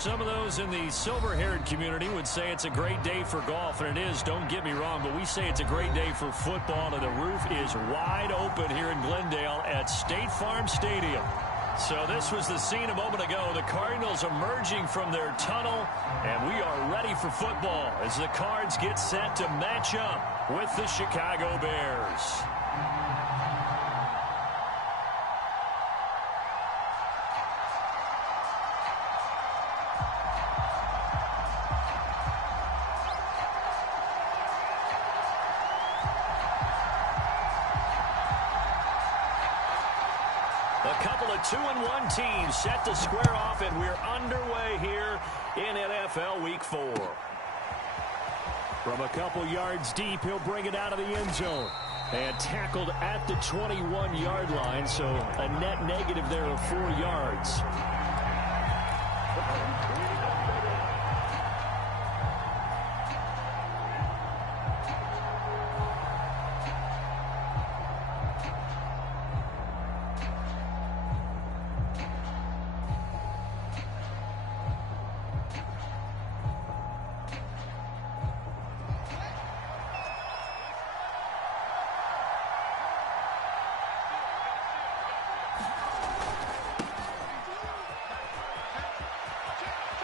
Some of those in the silver-haired community would say it's a great day for golf, and it is, don't get me wrong, but we say it's a great day for football, and the roof is wide open here in Glendale at State Farm Stadium. So this was the scene a moment ago. The Cardinals emerging from their tunnel, and we are ready for football as the Cards get set to match up with the Chicago Bears. A couple of 2-1 teams set to square off, and we're underway here in NFL Week 4. From a couple yards deep, he'll bring it out of the end zone. And tackled at the 21-yard line, so a net negative there of 4 yards.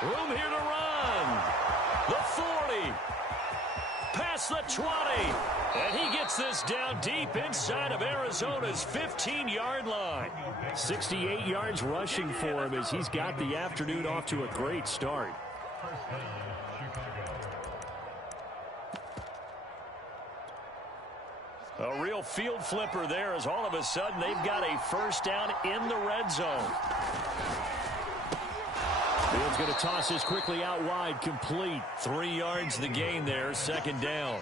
Room here to run. The 40. Past the 20. And he gets this down deep inside of Arizona's 15-yard line. 68 yards rushing for him as he's got the afternoon off to a great start. A real field flipper there as all of a sudden they've got a first down in the red zone. Field's going to toss this quickly out wide, complete. 3 yards the gain there, second down.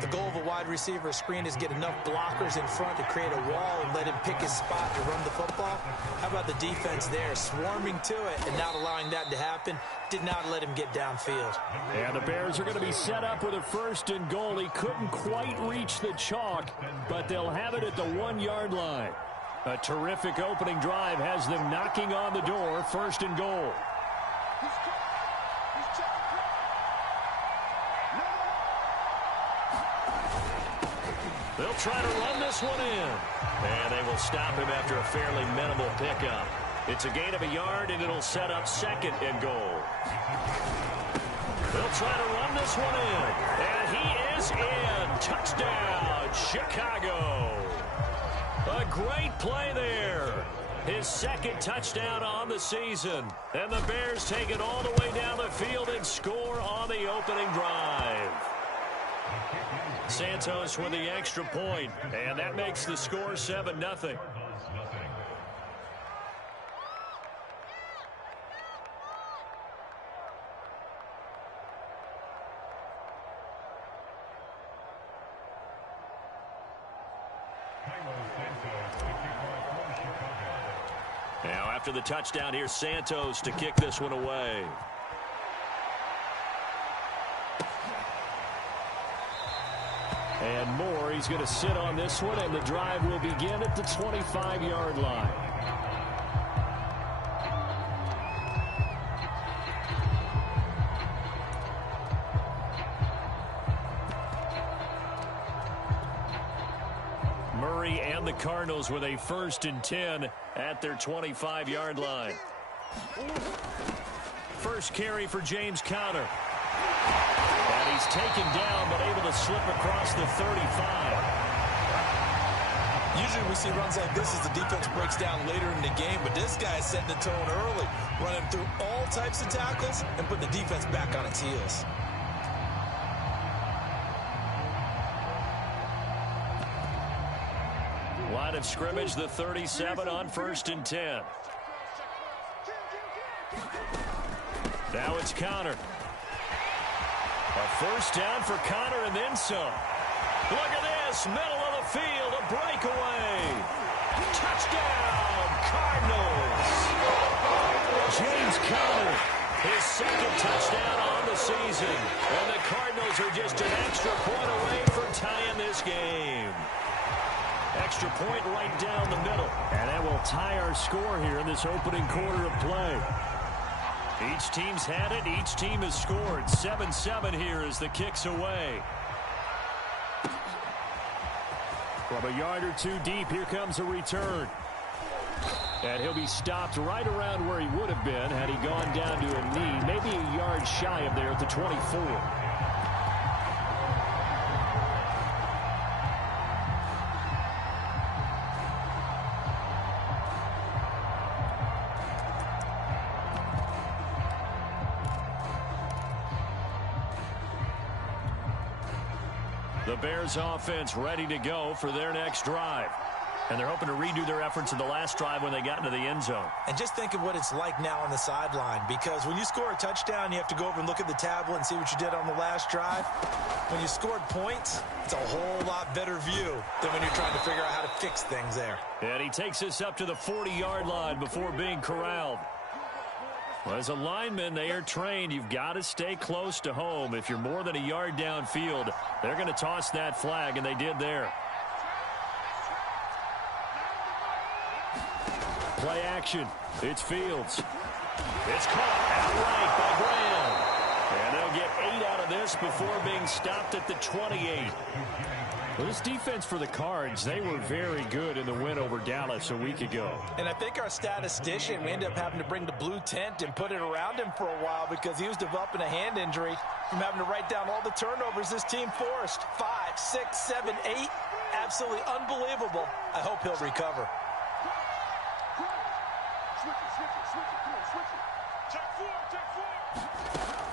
The goal of a wide receiver screen is get enough blockers in front to create a wall and let him pick his spot to run the football. How about the defense there, swarming to it and not allowing that to happen? Did not let him get downfield. And the Bears are going to be set up with a first and goal. He couldn't quite reach the chalk, but they'll have it at the 1-yard line. A terrific opening drive has them knocking on the door, first and goal. They'll try to run this one in. And they will stop him after a fairly minimal pickup. It's a gain of a yard, and it'll set up second and goal. They'll try to run this one in. And he is in. Touchdown, Chicago. A great play there. His second touchdown on the season. And the Bears take it all the way down the field and score on the opening drive. Santos with the extra point, and that makes the score 7-0. Now after the touchdown, here's Santos to kick this one away. And Moore, he's going to sit on this one, and the drive will begin at the 25-yard line. Murray and the Cardinals with a 1st and 10 at their 25-yard line. First carry for James Conner. And he's taken down, but able to slip across the 35. Usually we see runs like this as the defense breaks down later in the game, but this guy is setting the tone early, running through all types of tackles and putting the defense back on its heels. Line of scrimmage, the 37 on 1st and 10. Now it's Conner. A first down for Conner and then some. Look at this, middle of the field, a breakaway. Touchdown, Cardinals. James Conner, his second touchdown on the season. And the Cardinals are just an extra point away from tying this game. Extra point right down the middle. And that will tie our score here in this opening quarter of play. Each team's had it. Each team has scored. 7-7 here as the kick's away. From a yard or two deep, here comes a return. And he'll be stopped right around where he would have been had he gone down to a knee, maybe a yard shy of there at the 24. The Bears offense ready to go for their next drive. And they're hoping to redo their efforts in the last drive when they got into the end zone. And just think of what it's like now on the sideline, because when you score a touchdown, you have to go over and look at the tablet and see what you did on the last drive. When you scored points, it's a whole lot better view than when you're trying to figure out how to fix things there. And he takes us up to the 40-yard line before being corralled. Well, as a lineman, they are trained. You've got to stay close to home. If you're more than a yard downfield, they're going to toss that flag, and they did there. Play action. It's Fields. It's caught outright by Graham. And they'll get 8 out of this before being stopped at the 28. Well, this defense for the Cards, they were very good in the win over Dallas a week ago. And I think our statistician, we ended up having to bring the blue tent and put it around him for a while because he was developing a hand injury from having to write down all the turnovers this team forced. 5, 6, 7, 8. Absolutely unbelievable. I hope he'll recover.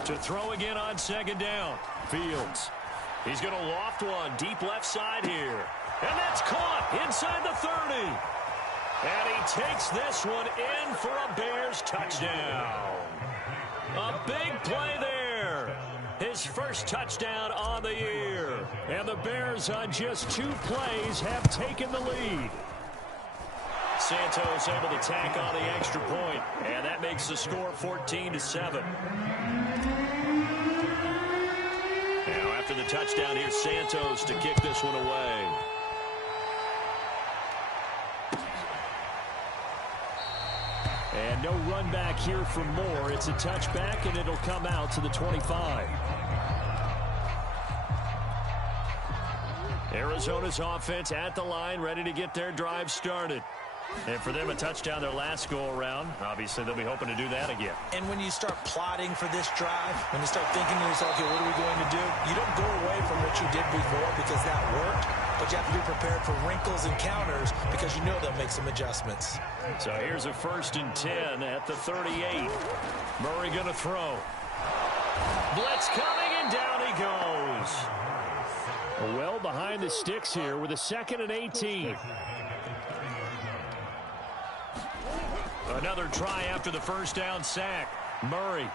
To throw again on second down. Fields. He's going to loft one deep left side here. And that's caught inside the 30. And he takes this one in for a Bears touchdown. A big play there. His first touchdown on the year. And the Bears on just 2 plays have taken the lead. Santos able to tack on the extra point, and that makes the score 14-7. Now after the touchdown, here's Santos to kick this one away. And no run back here for Moore. It's a touchback, and it'll come out to the 25. Arizona's offense at the line, ready to get their drive started. And for them, a touchdown their last go-around. Obviously, they'll be hoping to do that again. And when you start plotting for this drive, when you start thinking to yourself, okay, what are we going to do? You don't go away from what you did before because that worked, but you have to be prepared for wrinkles and counters because you know they'll make some adjustments. So here's a 1st and 10 at the 38. Murray going to throw. Blitz coming, and down he goes. Well behind the sticks here with a 2nd and 18. Another try after the first down sack. Murray.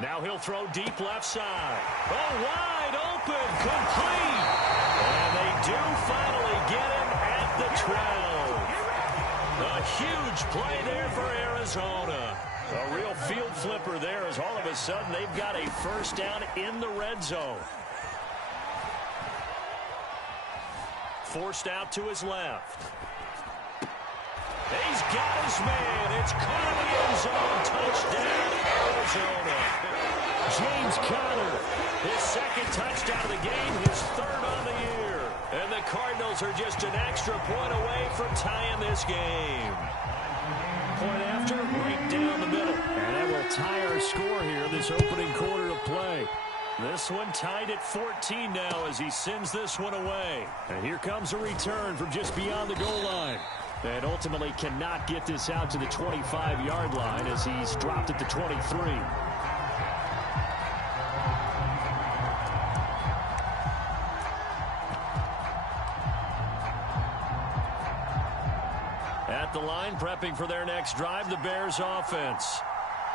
Now he'll throw deep left side. Oh, wide open, complete. And they do finally get him at the 12. A huge play there for Arizona. A real field flipper there as all of a sudden they've got a first down in the red zone. Forced out to his left. He's got his man. It's caught in the end zone. Touchdown, Arizona. James Conner, his 2nd touchdown of the game, his 3rd on the year. And the Cardinals are just an extra point away from tying this game. Point after, right down the middle. And that will tie our score here, this opening quarter of play. This one tied at 14 now as he sends this one away. And here comes a return from just beyond the goal line. And ultimately cannot get this out to the 25-yard line as he's dropped at the 23. At the line, prepping for their next drive, the Bears offense.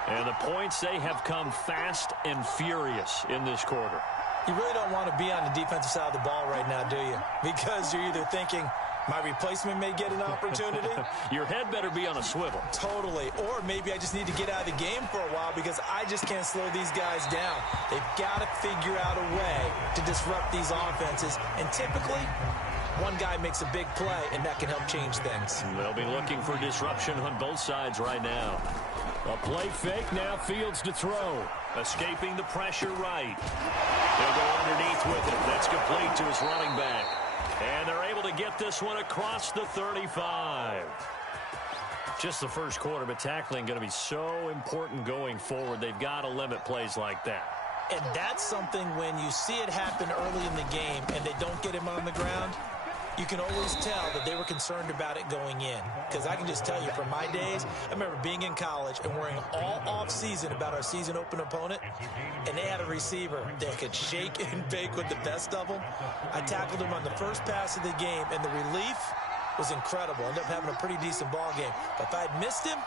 And the points, they have come fast and furious in this quarter. You really don't want to be on the defensive side of the ball right now, do you? Because you're either thinking, my replacement may get an opportunity. Your head better be on a swivel. Totally. Or maybe I just need to get out of the game for a while because I just can't slow these guys down. They've got to figure out a way to disrupt these offenses. And typically, one guy makes a big play, and that can help change things. They'll be looking for disruption on both sides right now. A play fake, now Fields to throw. Escaping the pressure right. He'll go underneath with it. That's complete to his running back. And they're able to get this one across the 35. Just the first quarter, but tackling going to be so important going forward. They've got to limit plays like that. And that's something when you see it happen early in the game and they don't get him on the ground, you can always tell that they were concerned about it going in. Because I can just tell you from my days, I remember being in college and worrying all off-season about our season open opponent, and they had a receiver that could shake and bake with the best of them. I tackled him on the first pass of the game, and the relief was incredible. Ended up having a pretty decent ball game. But if I had missed him,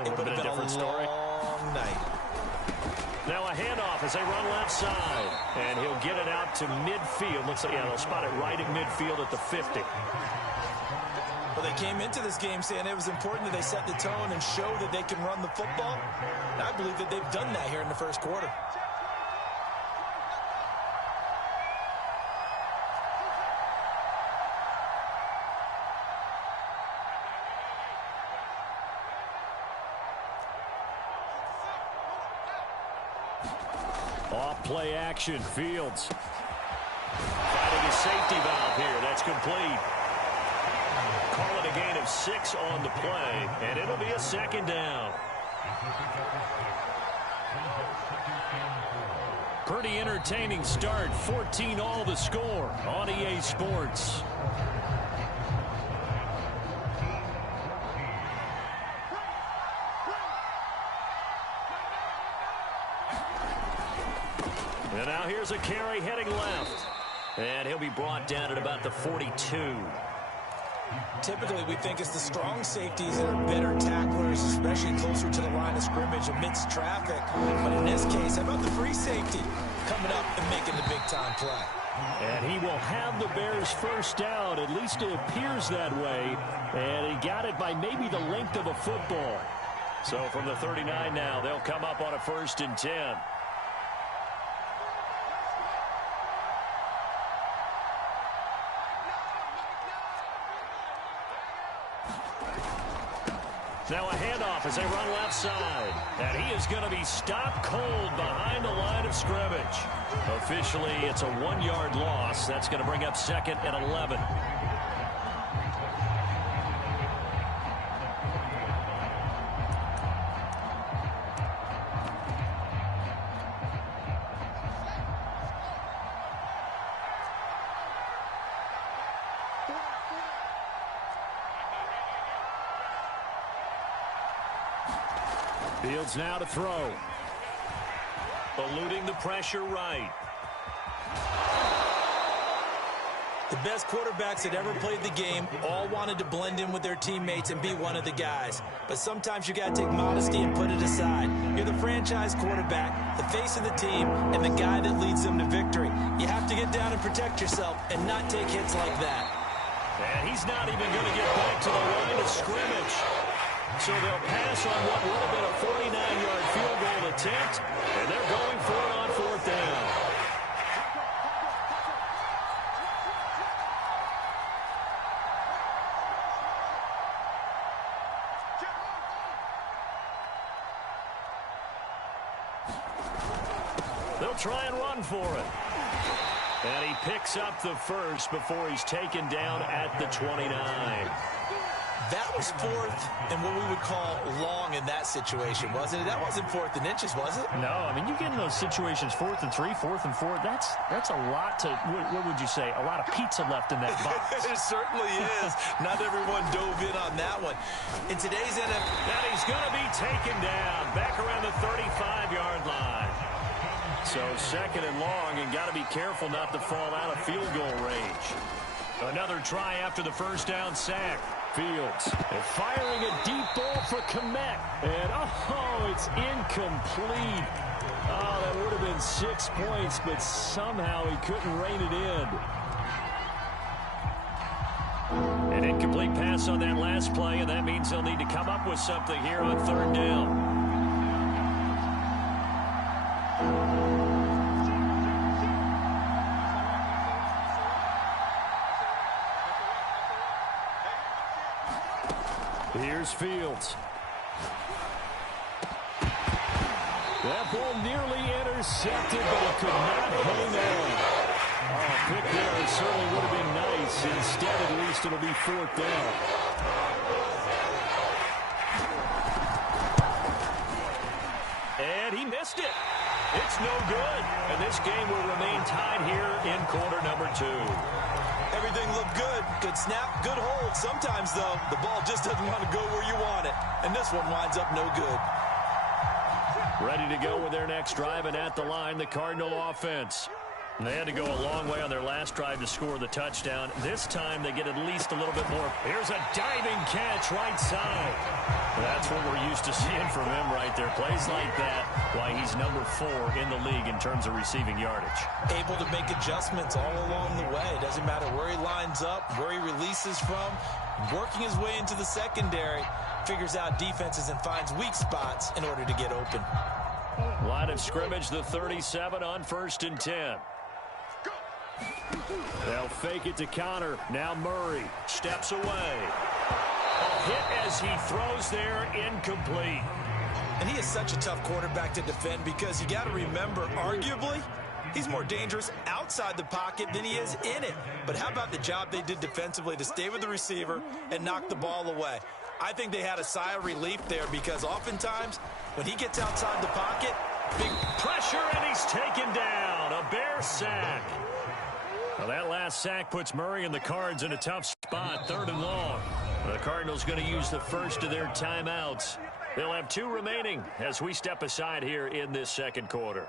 it would have been a long night. Now a handoff as they run left side. And he'll get it out to midfield. Looks like, yeah, they'll spot it right at midfield at the 50. Well, they came into this game saying it was important that they set the tone and show that they can run the football. And I believe that they've done that here in the first quarter. Off-play action, Fields. Finding his safety valve here. That's complete. Call it a gain of 6 on the play, and it'll be a second down. Pretty entertaining start. 14 all the score on EA Sports. And now here's a carry heading left. And he'll be brought down at about the 42. Typically, we think it's the strong safeties that are better tacklers, especially closer to the line of scrimmage amidst traffic. But in this case, how about the free safety coming up and making the big-time play? And he will have the Bears first down. At least it appears that way. And he got it by maybe the length of a football. So from the 39 now, they'll come up on a 1st and 10. Now a handoff as they run left side. And he is going to be stopped cold behind the line of scrimmage. Officially, it's a 1-yard loss. That's going to bring up 2nd and 11. Fields now to throw. Eluding the pressure right. The best quarterbacks that ever played the game all wanted to blend in with their teammates and be one of the guys. But sometimes you got to take modesty and put it aside. You're the franchise quarterback, the face of the team, and the guy that leads them to victory. You have to get down and protect yourself and not take hits like that. And he's not even going to get back to the line of scrimmage. So they'll pass on what would have been a 49-yard field goal attempt, and they're going for it on 4th down. They'll try and run for it. And he picks up the first before he's taken down at the 29. That was 4th and what we would call long in that situation, wasn't it? That wasn't 4th and inches, was it? No, I mean, you get in those situations, 4th and 3, 4th and 4. That's a lot to, what would you say, a lot of pizza left in that box. It certainly is. Not everyone dove in on that one. In today's NFL. And he's going to be taken down back around the 35-yard line. So 2nd and long, and got to be careful not to fall out of field goal range. Another try after the first down sack. Fields firing a deep ball for Kmet. And, oh, it's incomplete. Oh, that would have been 6 points, but somehow he couldn't rein it in. An incomplete pass on that last play, and that means they'll need to come up with something here on 3rd down. Here's Fields. That ball nearly intercepted, but it could not hang on. Oh, pick there certainly would have been nice. Instead, at least it'll be 4th down. And he missed it. It's no good. And this game will remain tied here in quarter number 2. Everything looked good. Good snap, good hold. Sometimes, though, the ball just doesn't want to go where you want it. And this one winds up no good. Ready to go with their next drive, and at the line, the Cardinal offense. And they had to go a long way on their last drive to score the touchdown. This time, they get at least a little bit more. Here's a diving catch right side. That's what we're used to seeing from him right there. Plays like that, why he's number 4 in the league in terms of receiving yardage. Able to make adjustments all along the way. Doesn't matter where he lines up, where he releases from. Working his way into the secondary, figures out defenses and finds weak spots in order to get open. Line of scrimmage, the 37 on 1st and 10. They'll fake it to Connor. Now Murray steps away. A hit as he throws there, incomplete. And he is such a tough quarterback to defend because you got to remember, arguably, he's more dangerous outside the pocket than he is in it. But how about the job they did defensively to stay with the receiver and knock the ball away? I think they had a sigh of relief there because oftentimes when he gets outside the pocket, big pressure and he's taken down. A Bear sack. Well, that last sack puts Murray and the Cards in a tough spot, 3rd and long. The Cardinals going to use the first of their timeouts. They'll have 2 remaining as we step aside here in this second quarter.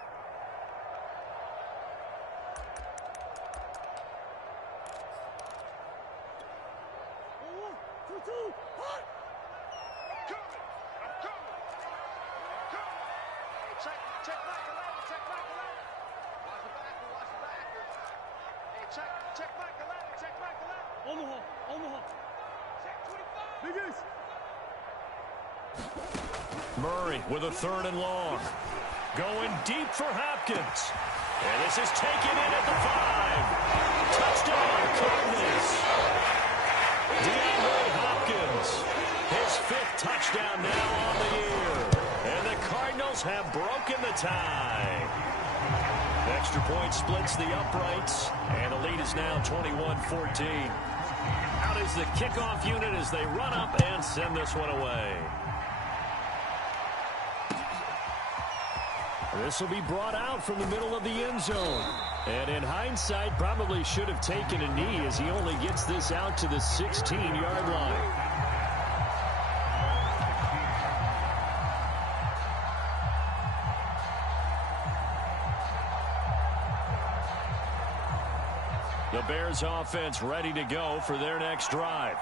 Murray with a 3rd and long. Going deep for Hopkins. And this is taken in at the 5. Touchdown, Cardinals. DeAndre Hopkins. His 5th touchdown now on the year. And the Cardinals have broken the tie. Extra point splits the uprights. And the lead is now 21-14. Out is the kickoff unit as they run up and send this one away. This will be brought out from the middle of the end zone. And in hindsight, probably should have taken a knee as he only gets this out to the 16-yard line. The Bears offense ready to go for their next drive.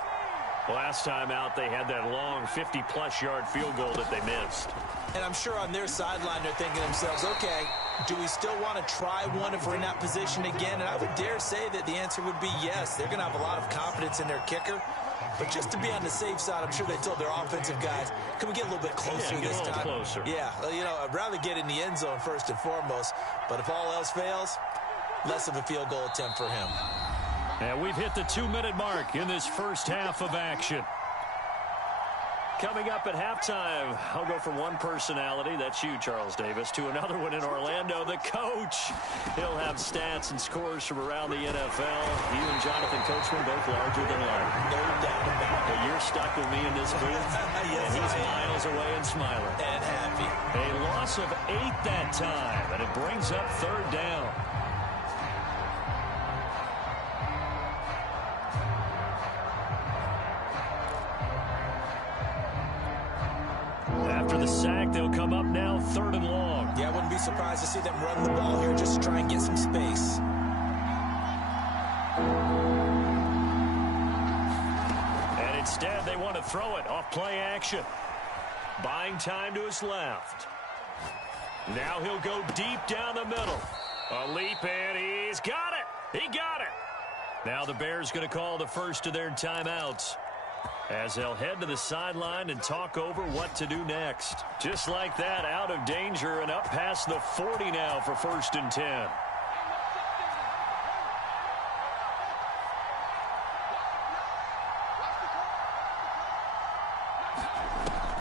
Last time out, they had that long 50-plus yard field goal that they missed. And I'm sure on their sideline they're thinking to themselves, okay, do we still want to try one if we're in that position again? And I would dare say that the answer would be yes. They're going to have a lot of confidence in their kicker. But just to be on the safe side, I'm sure they told their offensive guys, can we get a little bit closer this time? Closer. Yeah, you know, I'd rather get in the end zone first and foremost. But if all else fails, less of a field goal attempt for him. And we've hit the 2-minute mark in this first half of action. Coming up at halftime, I'll go from one personality, that's you, Charles Davis, to another one in Orlando, the coach. He'll have stats and scores from around the NFL. You and Jonathan Coachman both larger than life. No doubt about it. But you're stuck with me in this booth, yes, and he's miles away and smiling. And happy. A loss of 8 that time, and it brings up 3rd down. After the sack, they'll come up now 3rd and long. Yeah, I wouldn't be surprised to see them run the ball here just to try and get some space. And instead, they want to throw it off play action. Buying time to his left. Now he'll go deep down the middle. A leap, and he's got it. He got it. Now the Bears going to call the first of their timeouts, as they'll head to the sideline and talk over what to do next. Just like that, out of danger and up past the 40 now for 1st and 10.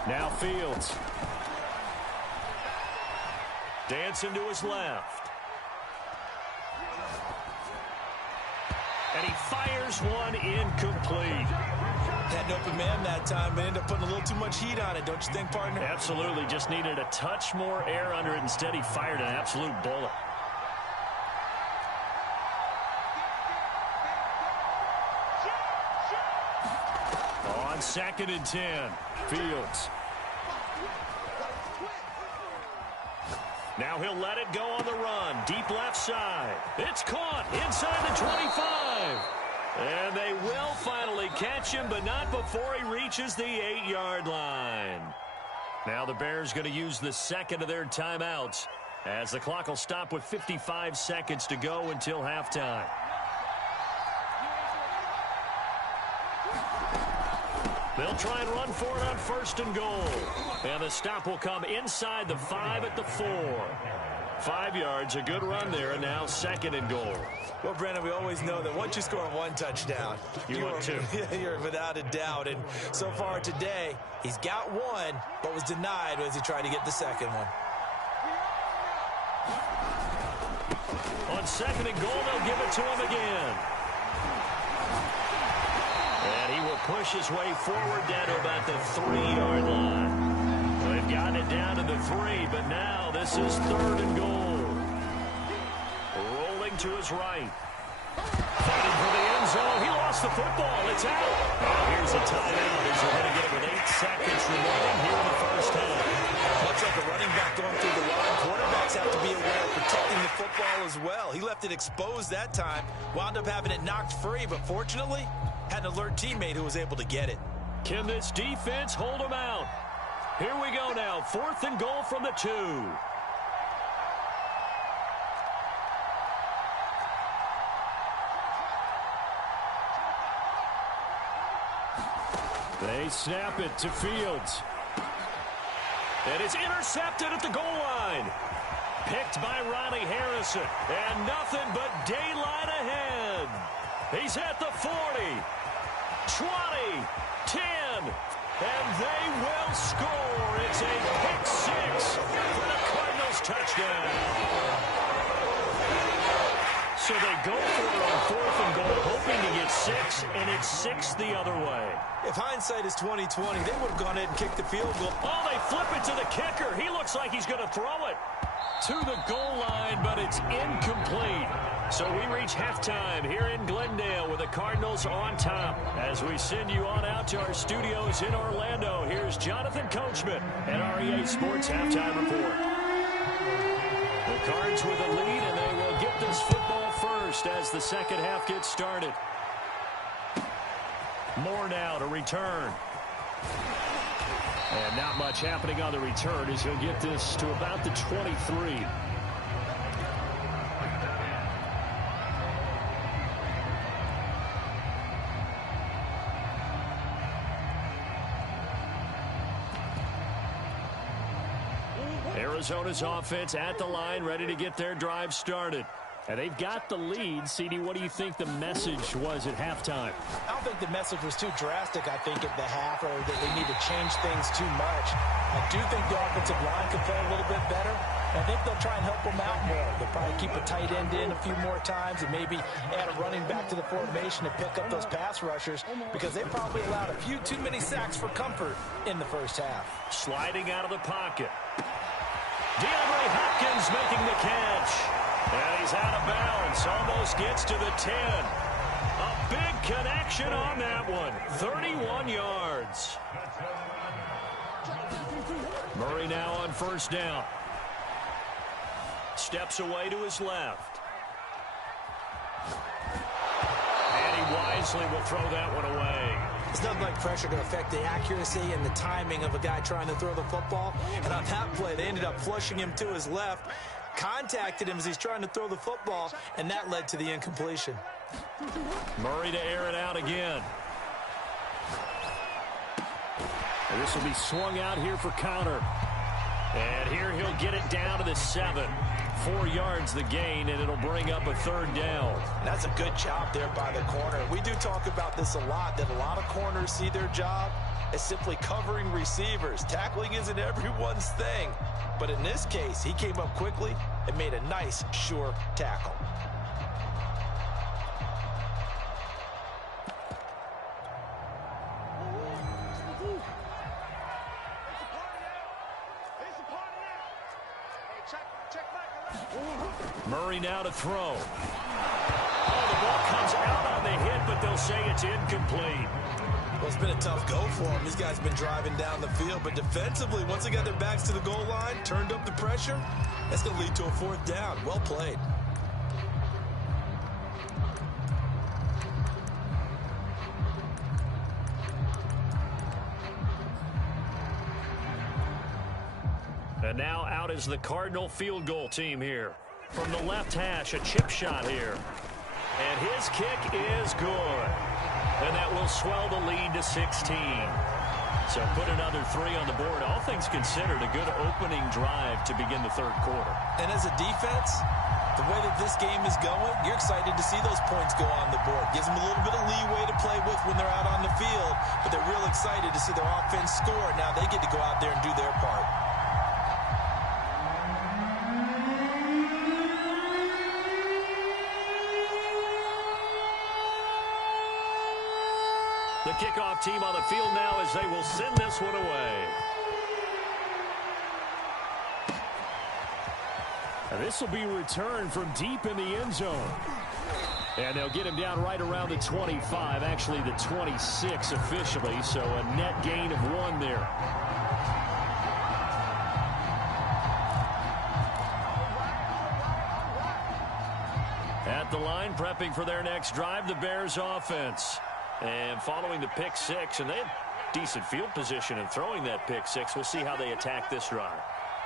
Now Fields. Dancing to his left. And he fires one incomplete. Had an open man that time, but ended up putting a little too much heat on it, don't you think, partner? Absolutely. Just needed a touch more air under it. Instead, he fired an absolute bullet. On 2nd and 10, Fields. Now he'll let it go on the run. Deep left side. It's caught inside the 25. And they will finally catch him, but not before he reaches the 8-yard line. Now the Bears going to use the second of their timeouts as the clock will stop with 55 seconds to go until halftime. They'll try and run for it on 1st and goal. And the stop will come inside the 5 at the 4. 5 yards, a good run there, and now 2nd and goal. Well, Brandon, we always know that once you score one touchdown, you're without a doubt. And so far today, he's got one, but was denied as he tried to get the second one. On 2nd and goal, they'll give it to him again. And he will push his way forward down to about the 3-yard line. They've gotten it down to the 3, but now this is 3rd and goal. Rolling to his right. Fighting for the end zone. He lost the football. It's out. Now here's a timeout as they're going to get it with 8 seconds remaining here in the first half. Looks like a running back going through the line. Quarterbacks have to be aware of protecting the football as well. He left it exposed that time. Wound up having it knocked free, but fortunately, had an alert teammate who was able to get it. Can this defense hold him out? Here we go now. 4th and goal from the 2. They snap it to Fields. And it's intercepted at the goal line. Picked by Ronnie Harrison. And nothing but daylight ahead. He's at the 40. 20. 10. And they will score. It's a pick 6 for the Cardinals touchdown. So they go for it on 4th and goal, hoping to get 6, and it's 6 the other way. If hindsight is 20/20, they would have gone ahead and kicked the field goal. Oh, they flip it to the kicker. He looks like he's going to throw it to the goal line, but it's incomplete. So we reach halftime here in Glendale with the Cardinals on top. As we send you on out to our studios in Orlando, here's Jonathan Coachman at REA Sports Halftime Report. The Cards with a lead, and they will get this football first as the second half gets started. Moore now to return. And not much happening on the return as he'll get this to about the 23. Arizona's offense at the line, ready to get their drive started. And they've got the lead. CD, what do you think the message was at halftime? I don't think the message was too drastic, I think, at the half, or that they need to change things too much. I do think the offensive line could play a little bit better. I think they'll try and help them out more. They'll probably keep a tight end in a few more times and maybe add a running back to the formation to pick up those pass rushers, because they probably allowed a few too many sacks for comfort in the first half. Sliding out of the pocket. DeAndre Hopkins making the catch. And he's out of bounds. Almost gets to the 10. A big connection on that one. 31 yards. Murray now on first down. Steps away to his left. And he wisely will throw that one away. It's nothing like pressure to affect the accuracy and the timing of a guy trying to throw the football. And on that play, they ended up flushing him to his left, contacted him as he's trying to throw the football, and that led to the incompletion. Murray to air it out again. And this will be swung out here for counter. And here he'll get it down to the 7. 4 yards the gain, and it'll bring up a 3rd down. And that's a good job there by the corner. We do talk about this a lot, that a lot of corners see their job as simply covering receivers. Tackling isn't everyone's thing. But in this case, he came up quickly and made a nice, sure tackle. Murray now to throw. Oh, the ball comes out on the hit, but they'll say it's incomplete. Well, it's been a tough go for him. These guys been driving down the field, but defensively, once they got their backs to the goal line, turned up the pressure, that's going to lead to a 4th down. Well played. And now out is the Cardinal field goal team here. From the left hash, a chip shot here. And his kick is good. And that will swell the lead to 16. So put another 3 on the board. All things considered, a good opening drive to begin the 3rd quarter. And as a defense, the way that this game is going, you're excited to see those points go on the board. Gives them a little bit of leeway to play with when they're out on the field. But they're real excited to see their offense score. Now they get to go out there and do their part. The kickoff team on the field now as they will send this one away. And this will be returned from deep in the end zone. And they'll get him down right around the 25, actually the 26 officially, so a net gain of 1 there. At the line, prepping for their next drive, the Bears offense. And following the pick 6, and they had decent field position in throwing that pick 6. We'll see how they attack this drive.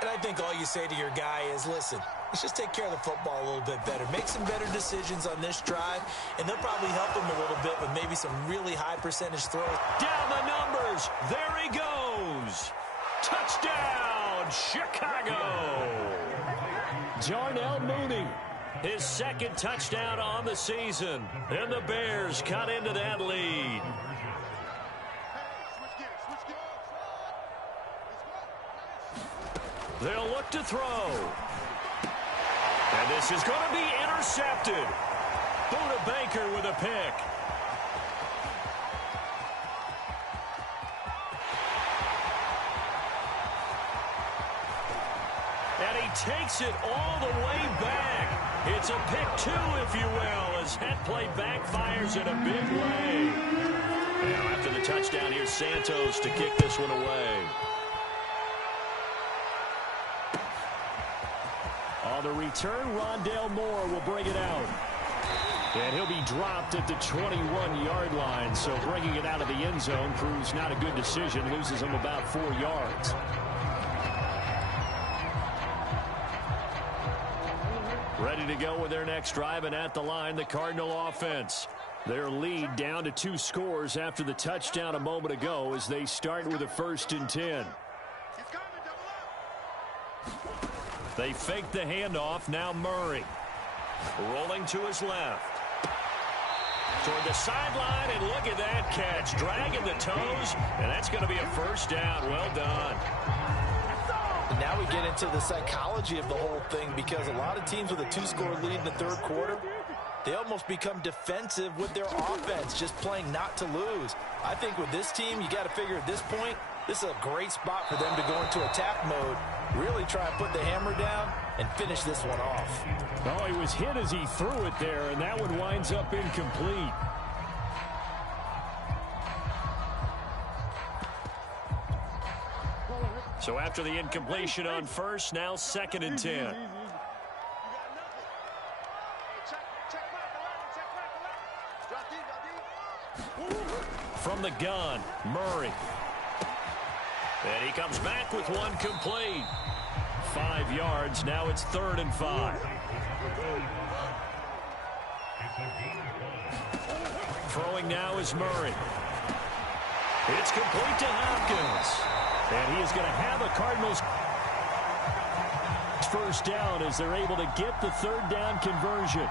And I think all you say to your guy is, listen, let's just take care of the football a little bit better. Make some better decisions on this drive, and they'll probably help him a little bit with maybe some really high percentage throws. Down the numbers. There he goes. Touchdown, Chicago. Darnell Mooney. His 2nd touchdown on the season. And the Bears cut into that lead. They'll look to throw. And this is going to be intercepted. Buda Baker with a pick. And he takes it all the way back. It's a pick 2, if you will, as that play backfires in a big way. Now after the touchdown, here's Santos to kick this one away. On the return, Rondale Moore will bring it out. And he'll be dropped at the 21-yard line, so bringing it out of the end zone proves not a good decision, loses him about 4 yards. Ready to go with their next drive, and at the line, the Cardinal offense. Their lead down to 2 scores after the touchdown a moment ago as they start with a 1st and 10. They fake the handoff. Now Murray rolling to his left. Toward the sideline, and look at that catch. Dragging the toes, and that's going to be a 1st down. Well done. Now we get into the psychology of the whole thing, because a lot of teams with a 2-score lead in the 3rd quarter, they almost become defensive with their offense, just playing not to lose. I think with this team, you got to figure at this point, this is a great spot for them to go into attack mode, really try and put the hammer down and finish this one off. Oh, he was hit as he threw it there, and that one winds up incomplete. So after the incompletion on 1st, now 2nd and 10. From the gun, Murray. And he comes back with one complete. 5 yards. Now it's 3rd and 5. Throwing now is Murray. It's complete to Hopkins. And he is going to have the Cardinals first down as they're able to get the third down conversion.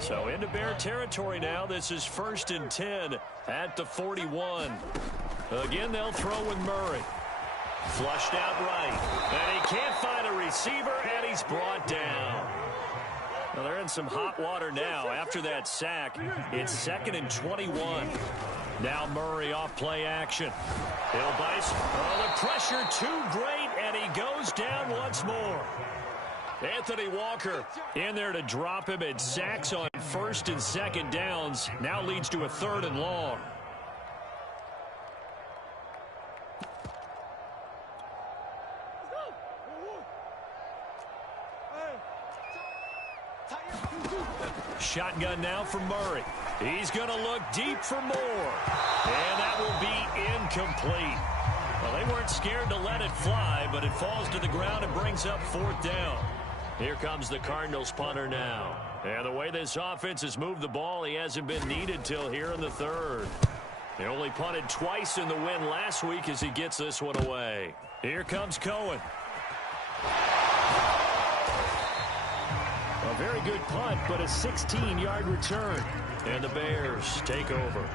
So into Bear territory now. This is 1st and 10 at the 41. Again, they'll throw with Murray. Flushed out right. And he can't find a receiver, and he's brought down. Well, they're in some hot water now. After that sack, it's 2nd and 21. Now Murray off play action. Bill Bice. Oh, the pressure too great, and he goes down once more. Anthony Walker in there to drop him, and sacks on 1st and 2nd downs. Now leads to a 3rd and long. Shotgun now for Murray. He's going to look deep for more. And that will be incomplete. Well, they weren't scared to let it fly, but it falls to the ground and brings up 4th down. Here comes the Cardinals punter now. And the way this offense has moved the ball, he hasn't been needed till here in the 3rd. They only punted twice in the win last week as he gets this one away. Here comes Cohen. A very good punt, but a 16-yard return. And the Bears take over.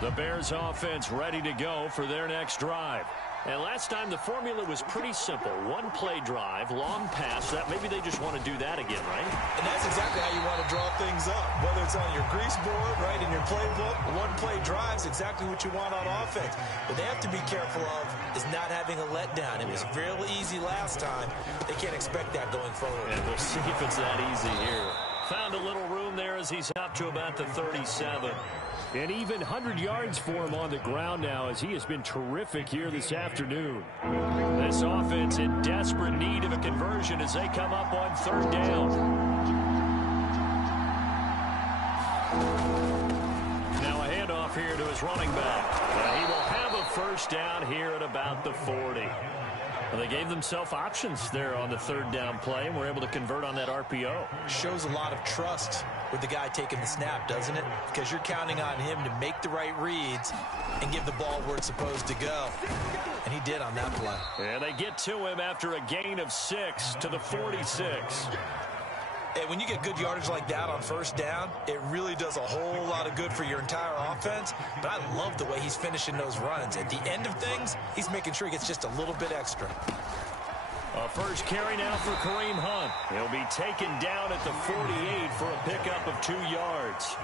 The Bears offense ready to go for their next drive. And last time the formula was pretty simple. One play drive, long pass. That maybe they just want to do that again, right? And that's exactly how you want to draw things up. Whether it's on your grease board, right, in your playbook, one play drive's exactly what you want on offense. But they have to be careful of is not having a letdown. It was real easy last time. They can't expect that going forward. And we'll see if it's that easy here. Found a little room there as he's up to about the 37. And even 100 yards for him on the ground now as he has been terrific here this afternoon. This offense in desperate need of a conversion as they come up on 3rd down. Now a handoff here to his running back. He will have a 1st down here at about the 40. Well, they gave themselves options there on the 3rd down play and were able to convert on that RPO. Shows a lot of trust with the guy taking the snap, doesn't it? Because you're counting on him to make the right reads and give the ball where it's supposed to go. And he did on that play. And they get to him after a gain of 6 to the 46. And when you get good yardage like that on 1st down, it really does a whole lot of good for your entire offense. But I love the way he's finishing those runs. At the end of things, he's making sure he gets just a little bit extra. A first carry now for Kareem Hunt. He'll be taken down at the 48 for a pickup of 2 yards.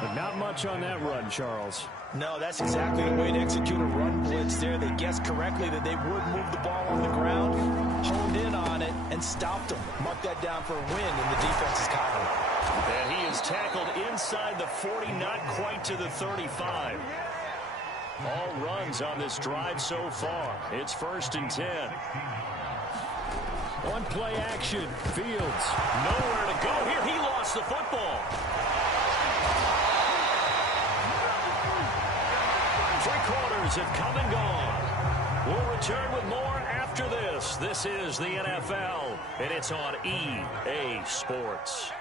But not much on that run, Charles. No, that's exactly the way to execute a run blitz there. They guessed correctly that they would move the ball on the ground, honed in on it, and stopped them. Mark that down for a win in the defense's column. And he is tackled inside the 40, not quite to the 35. All runs on this drive so far. It's 1st and 10. On play action, Fields. Nowhere to go here. He lost the football. 3 quarters have come and gone. We'll return with more after this. This is the NFL, and it's on EA Sports.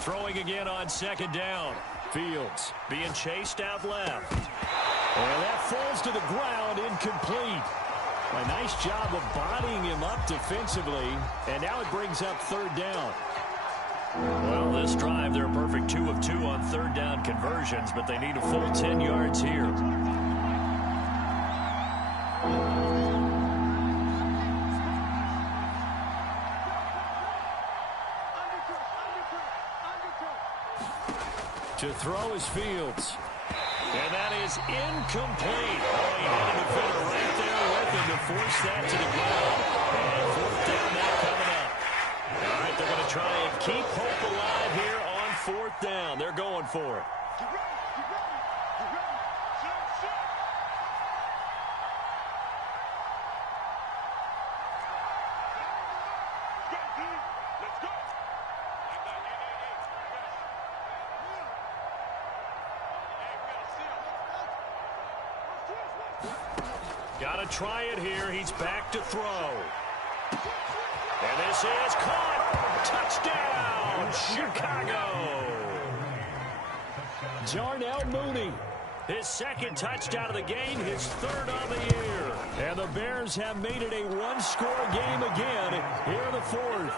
Throwing again on 2nd down. Fields being chased out left. And that falls to the ground, incomplete. A nice job of bodying him up defensively, and now it brings up 3rd down. Well, this drive, they're a perfect 2 of 2 on 3rd down conversions, but they need a full 10 yards here. To throw is Fields. And that is incomplete. Oh, he had a defender right there with nothing to force that to the ground. And fourth down now coming up. All right, they're going to try and keep hope alive here on fourth down. They're going for it. Got to try it here. He's back to throw. And this is caught. Touchdown, Chicago. Darnell Mooney. His second touchdown of the game, his third on the year. And the Bears have made it a one-score game again here in the fourth.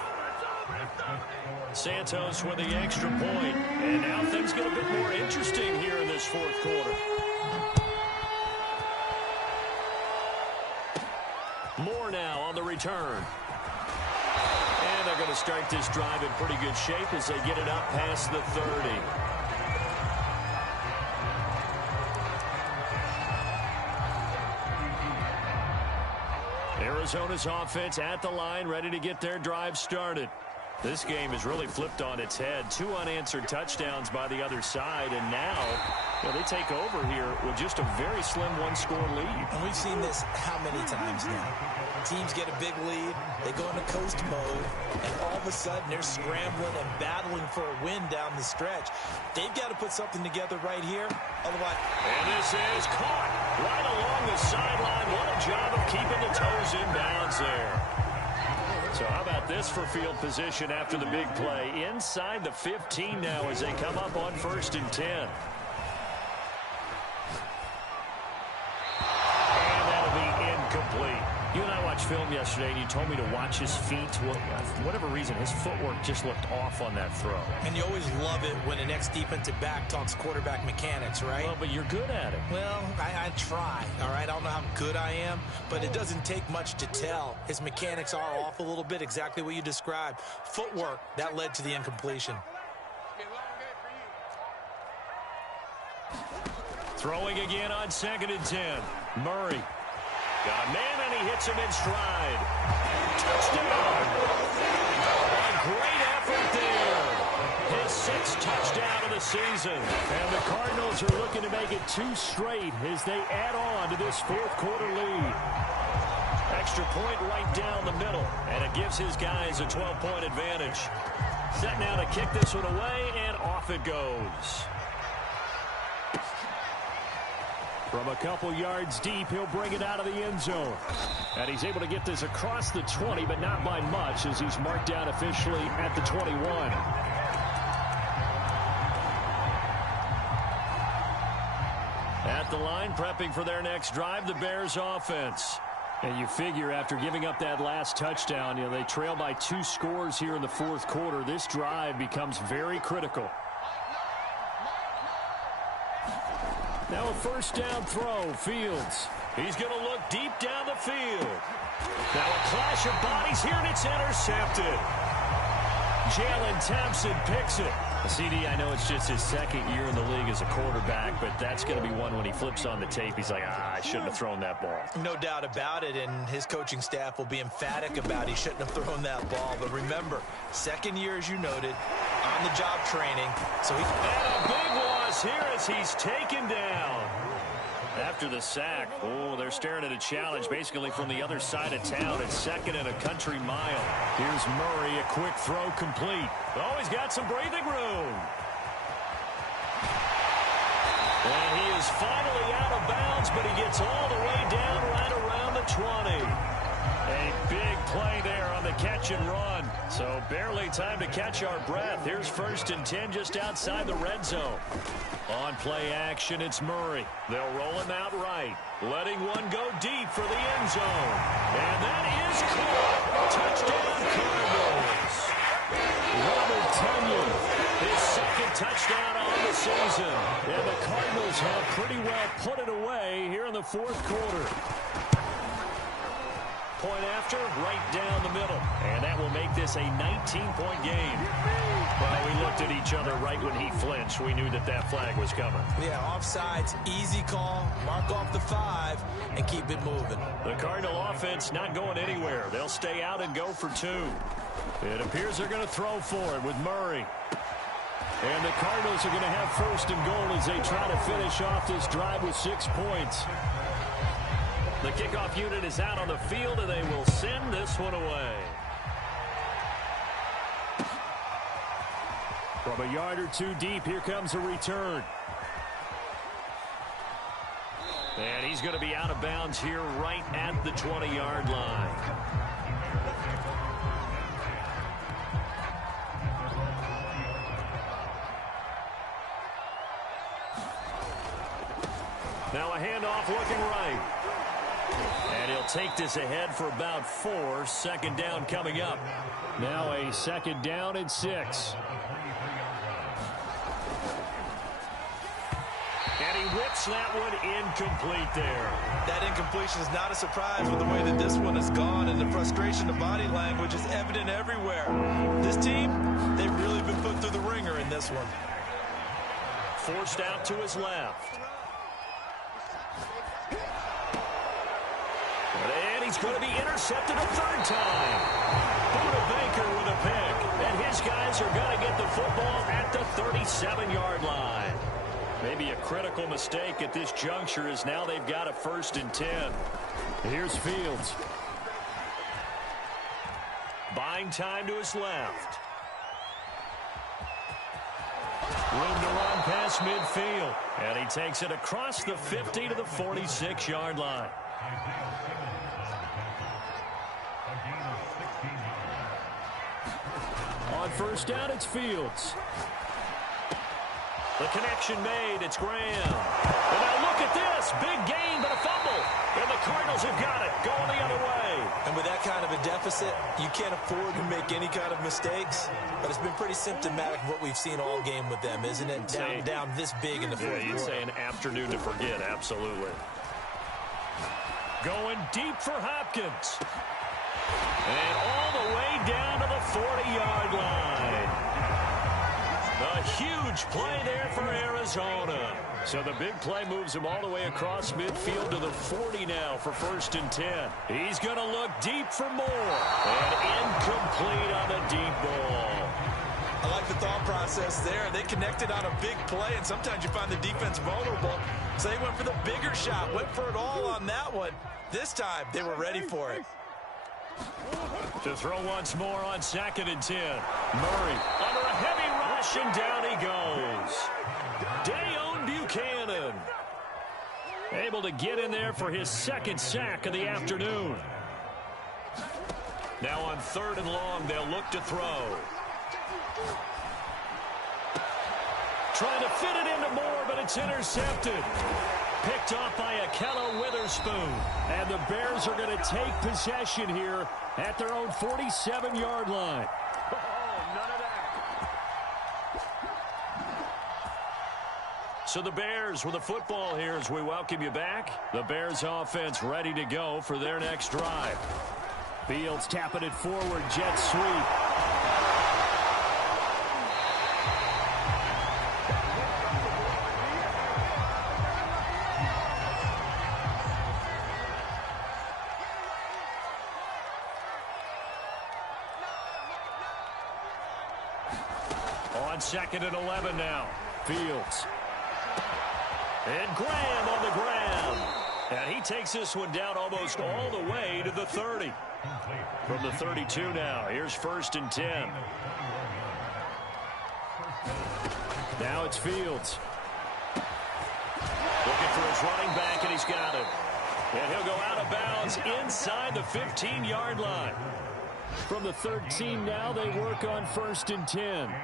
Santos with the extra point. And now things get a bit more interesting here in this fourth quarter. Moore now on the return. And they're going to start this drive in pretty good shape as they get it up past the 30. Arizona's offense at the line, ready to get their drive started. This game has really flipped on its head. 2 unanswered touchdowns by the other side, and now they take over here with just a very slim one-score lead. And we've seen this how many times now? Teams get a big lead, they go into coast mode, and all of a sudden they're scrambling and battling for a win down the stretch. They've got to put something together right here. Otherwise, and this is caught right along the sideline. What a job of keeping the toes in bounds there. So how about this for field position after the big play? Inside the 15 now as they come up on 1st and 10. And that'll be incomplete. You and I watched film yesterday, and you told me to watch his feet. Well, for whatever reason, his footwork just looked off on that throw. And you always love it when an ex-defensive back talks quarterback mechanics, right? Well, but you're good at it. Well, I try, all right? I don't know how good I am, but it doesn't take much to tell. His mechanics are off a little bit, exactly what you described. Footwork, that led to the incompletion. Throwing again on 2nd and 10. Murray. Got a man, and he hits him in stride. Touchdown! A great effort there. His 6th touchdown of the season. And the Cardinals are looking to make it 2 straight as they add on to this fourth quarter lead. Extra point right down the middle, and it gives his guys a 12-point advantage. Set now to kick this one away, and off it goes. From a couple yards deep, he'll bring it out of the end zone. And he's able to get this across the 20, but not by much, as he's marked down officially at the 21. At the line, prepping for their next drive, the Bears offense. And you figure after giving up that last touchdown, they trail by 2 scores here in the fourth quarter. This drive becomes very critical. Now a 1st down throw, Fields. He's going to look deep down the field. Now a clash of bodies here, and it's intercepted. Jalen Thompson picks it. CD, I know it's just his 2nd year in the league as a quarterback, but that's going to be one when he flips on the tape. He's like, I shouldn't have thrown that ball. No doubt about it, and his coaching staff will be emphatic about he shouldn't have thrown that ball. But remember, 2nd year, as you noted, on-the-job training. So he... And a big loss here as he's taken down. After the sack, they're staring at a challenge basically from the other side of town. It's 2nd and a country mile. Here's Murray, a quick throw complete. Oh, he's got some breathing room. And he is finally out of bounds, but he gets all the way down right around the 20. A big play there on the catch and run. So barely time to catch our breath. Here's 1st and 10 just outside the red zone. On play action, it's Murray. They'll roll him out right, letting one go deep for the end zone. And that is caught. Touchdown, Cardinals. Robert Tonyan, his 2nd touchdown on the season. And the Cardinals have pretty well put it away here in the fourth quarter. point after, right down the middle. And that will make this a 19-point game. Well, we looked at each other right when he flinched. We knew that that flag was coming. Yeah, offsides, easy call. Mark off the 5 and keep it moving. The Cardinal offense not going anywhere. They'll stay out and go for 2. It appears they're going to throw for it with Murray. And the Cardinals are going to have first and goal as they try to finish off this drive with 6 points. The kickoff unit is out on the field, and they will send this one away. From a yard or 2 deep, here comes a return. And he's going to be out of bounds here right at the 20-yard line. Now a handoff looking right. And he'll take this ahead for about 4. Second down coming up. Now a second down and 6. And he whips that one incomplete there. That incompletion is not a surprise with the way that this one has gone, and the frustration of body language is evident everywhere. This team, they've really been put through the ringer in this one. Forced out to his left. And he's going to be intercepted a 3rd time. Buda Baker with a pick. And his guys are going to get the football at the 37-yard line. Maybe a critical mistake at this juncture as now they've got a 1st and 10. Here's Fields. Buying time to his left. Room to run past midfield. And he takes it across the 50 to the 46-yard line. On first down, it's Fields. The connection made. It's Graham. And now look at this. Big gain, but a fumble. And the Cardinals have got it. Going the other way. And with that kind of a deficit, you can't afford to make any kind of mistakes. But it's been pretty symptomatic of what we've seen all game with them, isn't it? Down this big in the 4th quarter. You'd say an afternoon to forget. Absolutely. Going deep for Hopkins. And all the way down to the 40-yard line. A huge play there for Arizona. So the big play moves him all the way across midfield to the 40 now for 1st and 10. He's going to look deep for more. And incomplete on the deep ball. I like the thought process there. They connected on a big play, and sometimes you find the defense vulnerable. So they went for the bigger shot, went for it all on that one. This time, they were ready for it. To throw once more on 2nd and 10. Murray under a heavy rush, and down he goes. Dayon Buchanan able to get in there for his 2nd sack of the afternoon. Now on 3rd and long, they'll look to throw. Trying to fit it into Moore, but it's intercepted. Picked off by Ahkello Witherspoon. And the Bears are going to take possession here at their own 47-yard line. So the Bears with the football here as we welcome you back. The Bears offense ready to go for their next drive. Fields tapping it forward, jet sweep. On 2nd and 11 now. Fields. And Graham on the ground. And he takes this one down almost all the way to the 30. From the 32 now. Here's 1st and 10. Now it's Fields. Looking for his running back, and he's got it. And he'll go out of bounds inside the 15-yard line. From the 13 now, they work on 1st and 10.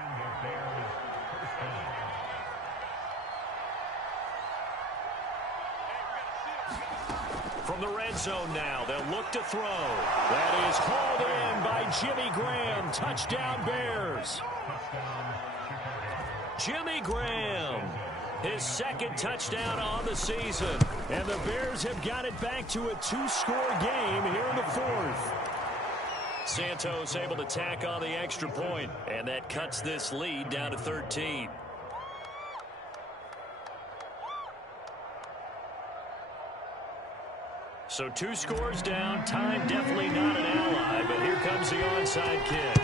From the red zone now, they'll look to throw. That is hauled in by Jimmy Graham. Touchdown, Bears. Jimmy Graham his second touchdown on the season. And the Bears have got it back to a 2-score game here in the fourth. Santos able to tack on the extra point, and that cuts this lead down to 13. So 2 scores down. Time definitely not an ally, but here comes the onside kick.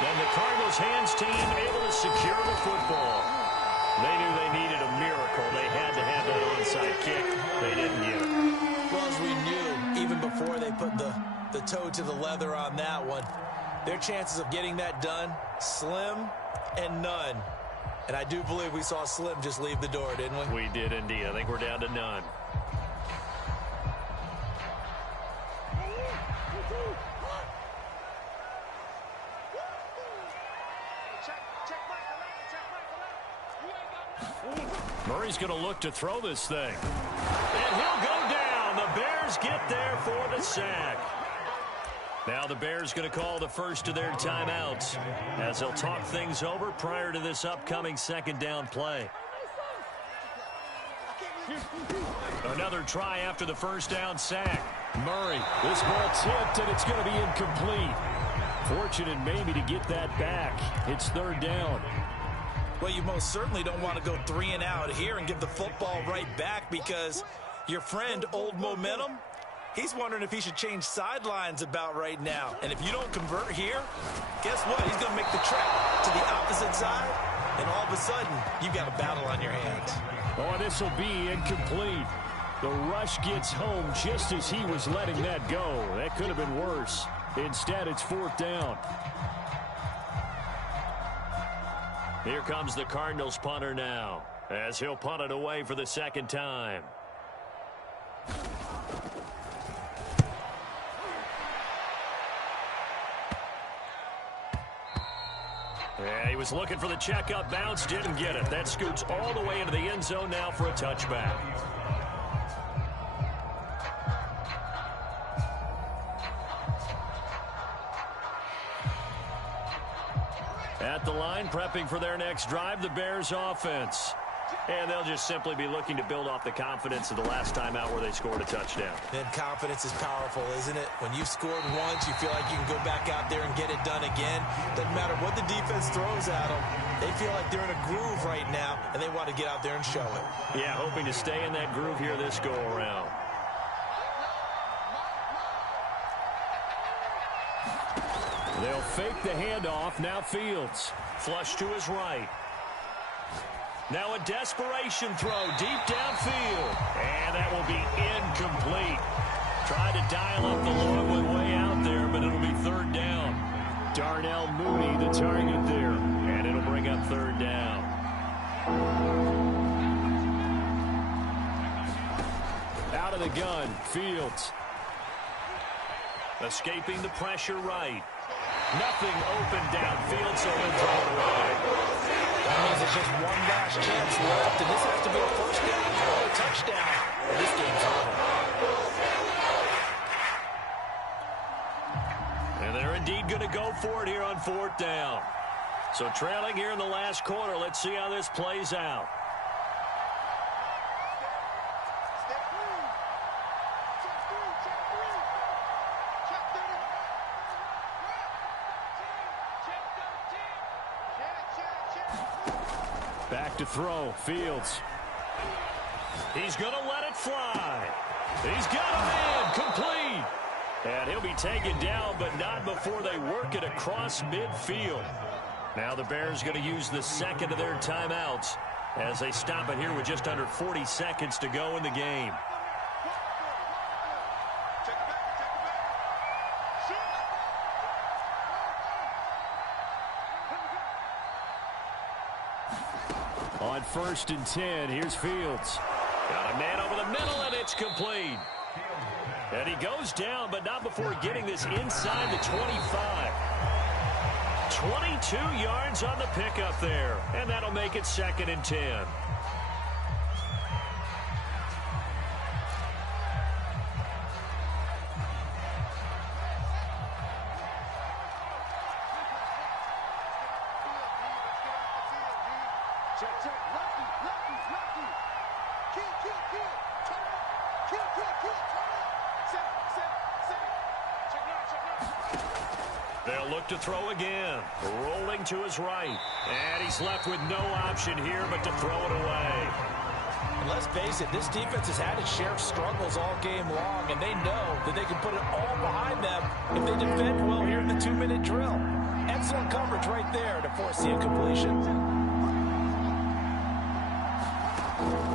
Then the Cardinals hands team able to secure the football. They knew they needed a miracle. They had to have that onside kick. They didn't get it. Well, as we knew, even before they put the toe to the leather on that one, their chances of getting that done, slim and none. And I do believe we saw Slim just leave the door, didn't we? We did indeed. I think we're down to none. Murray's going to look to throw this thing. And he'll go down. The Bears get there for the sack. Now the Bears going to call the first of their timeouts as they'll talk things over prior to this upcoming second down play. Another try after the first down sack. Murray, this ball tipped and it's going to be incomplete. Fortunate maybe to get that back. It's third down. Well, you most certainly don't want to go 3 and out here and give the football right back, because your friend, Old Momentum, he's wondering if he should change sidelines about right now. And if you don't convert here, guess what? He's going to make the trek to the opposite side, and all of a sudden, you've got a battle on your hands. Oh, this will be incomplete. The rush gets home just as he was letting that go. That could have been worse. Instead, it's fourth down. Here comes the Cardinals punter now, as he'll punt it away for the second time. Yeah, he was looking for the checkup bounce, didn't get it. That scoots all the way into the end zone now for a touchback. At the line, prepping for their next drive, the Bears offense. And they'll just simply be looking to build off the confidence of the last time out where they scored a touchdown. Then confidence is powerful, isn't it? When you've scored once, you feel like you can go back out there and get it done again. Doesn't matter what the defense throws at them. They feel like they're in a groove right now, and they want to get out there and show it. Yeah, hoping to stay in that groove here this go-around. They'll fake the handoff. Now Fields. Flush to his right. Now a desperation throw deep downfield. And that will be incomplete. Tried to dial up the long one way out there, but it'll be third down. Darnell Mooney, the target there. And it'll bring up third down. Out of the gun, Fields. Escaping the pressure right. Nothing open downfield, so he'll throw it away. That means there's just one last chance left, and this has to be a first down or a touchdown. This game's over. And they're indeed going to go for it here on fourth down. So trailing here in the last quarter, let's see how this plays out. Back to throw, Fields. He's going to let it fly. He's got a man, complete. And he'll be taken down, but not before they work it across midfield. Now the Bears going to use the second of their timeouts as they stop it here with just under 40 seconds to go in the game. On 1st and 10, here's Fields. Got a man over the middle, and it's complete. And he goes down, but not before getting this inside the 25. 22 yards on the pickup there, and that'll make it 2nd and 10. They'll look to throw again. Rolling to his right. And he's left with no option here but to throw it away. And let's face it, this defense has had its share of struggles all game long, and they know that they can put it all behind them if they defend well here in the 2-minute drill. Excellent coverage right there to force the incompletion.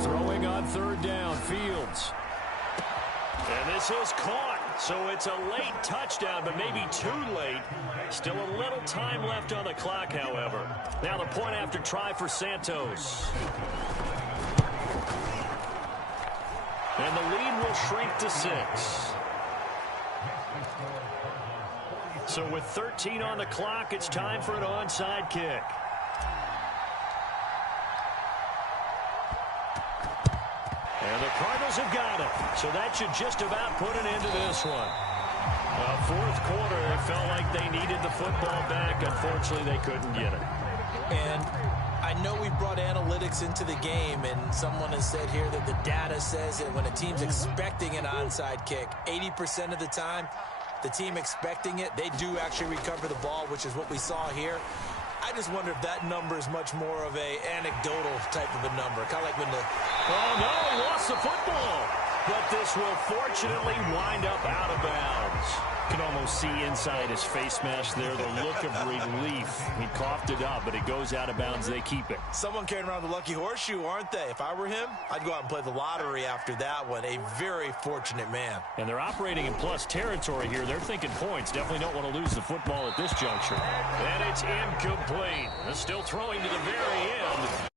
Throwing on third down, Fields. And this is caught, so it's a late touchdown, but maybe too late. Still a little time left on the clock, however. Now the point after try for Santos. And the lead will shrink to 6. So with 13 on the clock, it's time for an onside kick. And the Cardinals have got it. So that should just about put an end to this one. Fourth quarter, it felt like they needed the football back. Unfortunately, they couldn't get it. And I know we brought analytics into the game, and someone has said here that the data says that when a team's expecting an onside kick, 80% of the time, the team expecting it, they do actually recover the ball, which is what we saw here. I just wonder if that number is much more of a anecdotal type of a number. Kind of like when the... Oh, no, he lost the football. But this will fortunately wind up out of bounds. You can almost see inside his face mask there the look of relief. He coughed it up, but it goes out of bounds. They keep it. Someone carrying around the lucky horseshoe, aren't they? If I were him, I'd go out and play the lottery after that one. A very fortunate man. And they're operating in plus territory here. They're thinking points. Definitely don't want to lose the football at this juncture. And it's incomplete. Still throwing to the very end.